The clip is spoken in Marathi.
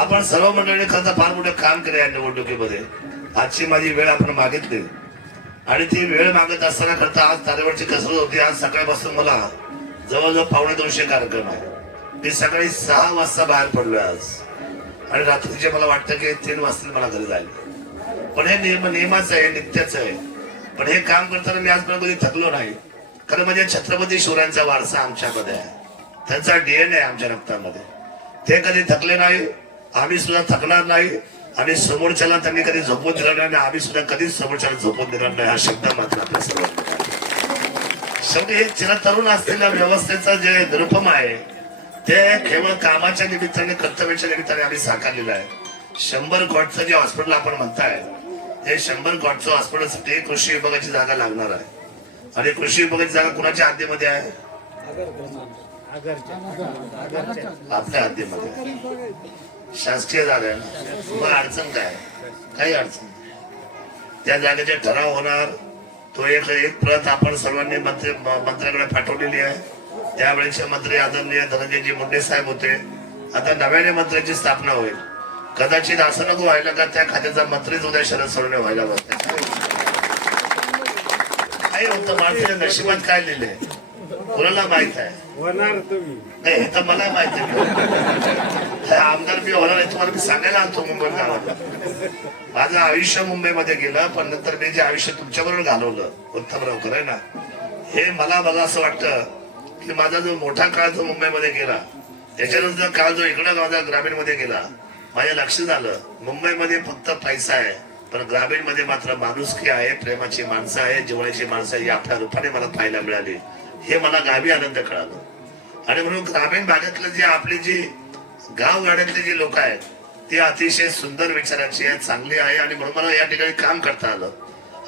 आपण सर्व मंडळी खरं फार मोठं काम केलं या निवडणुकीमध्ये. आजची माझी वेळ आपण मागितली. आणि ती वेळ मागत असताना करता आज तारेवरची कसरत होती. आज सकाळपासून मला जवळजवळ पावणे दोनशे कार्यक्रम आहे मी सकाळी सहा वाजता बाहेर पडलोय आज. आणि रात्रीचे मला वाटतं की तीन वाजता मला घरी जायला पण हे नियम नियमाचं आहे नित्याचं आहे. पण हे काम करताना मी आजपर्यंत कधी थकलो नाही. कारण म्हणजे छत्रपती शिवरायांचा वारसा आमच्यामध्ये आहे. त्यांचा डीएनए आमच्या रक्तामध्ये. ते कधी थकले नाही आम्ही सुद्धा थकणार नाही. आणि समोरच्याला त्यांनी कधी झोपून दिलं नाही आणि आम्ही सुद्धा कधीच समोरच्याला झोपून दिला नाही हा शब्द मात्र आपल्या सर्वांना शेवटी हे चिर तरुण असलेल्या व्यवस्थेचं जे निरुपम आहे ते केवळ कामाच्या निमित्ताने कर्तव्याच्या निमित्ताने आम्ही साकारलेलं आहे. शंभर कोटचं जे हॉस्पिटल आपण म्हणताय ते शंभर कोटचं हॉस्पिटलसाठी कृषी विभागाची जागा लागणार आहे. आणि कृषी विभागाची जागा कुणाच्या हद्दीमध्ये आहे? आपल्या हद्दीमध्ये शासकीय जागा आहे ना मग अडचण काय? काही अडचण त्या जागेचे ठराव होणार. तो एक एक प्रत आपण सर्वांनी मंत्री मंत्र्याकडे पाठवलेली आहे. त्यावेळेचे मंत्री आदरणीय धनंजयजी मुंडे साहेब होते. आता नव्याने मंत्र्याची स्थापना होईल. कदाचित असं नको व्हायला का त्या खात्याचा मंत्रीच उद्या शरद सोडणे व्हायला बघते काय होतं माणसाच्या नशिबात काय लिहिले कोणाला माहीत आहे? होणार तुम्ही. नाही हे तर मला माहिती आहे. आमदार मी होणार आहे तुम्हाला मी सांगायला आलतो मुंबईत गावाला माझं आयुष्य मुंबईमध्ये गेलं पण नंतर मी जे आयुष्य तुमच्याबरोबर घालवलं उत्तमरावकर आहे ना हे मला बघा असं वाटतं की माझा जो मोठा काळ जो मुंबईमध्ये गेला त्याच्यानंतर काळ जो इकडं माझा ग्रामीणमध्ये गेला माझ्या लक्षात आलं मुंबईमध्ये फक्त पैसा आहे पण ग्रामीणमध्ये मात्र माणुसकी आहे प्रेमाची माणसं आहे जिवळाची माणसं ही आपल्या रूपाने मला पाहायला मिळाली. हे मला गावी आनंद कळालं. आणि म्हणून ग्रामीण भागातलं जे आपली जी गाव गाड्यातले जे लोक आहेत ते अतिशय सुंदर विचारांची आहेत चांगली आहे आणि म्हणून मला या ठिकाणी काम करता आलं.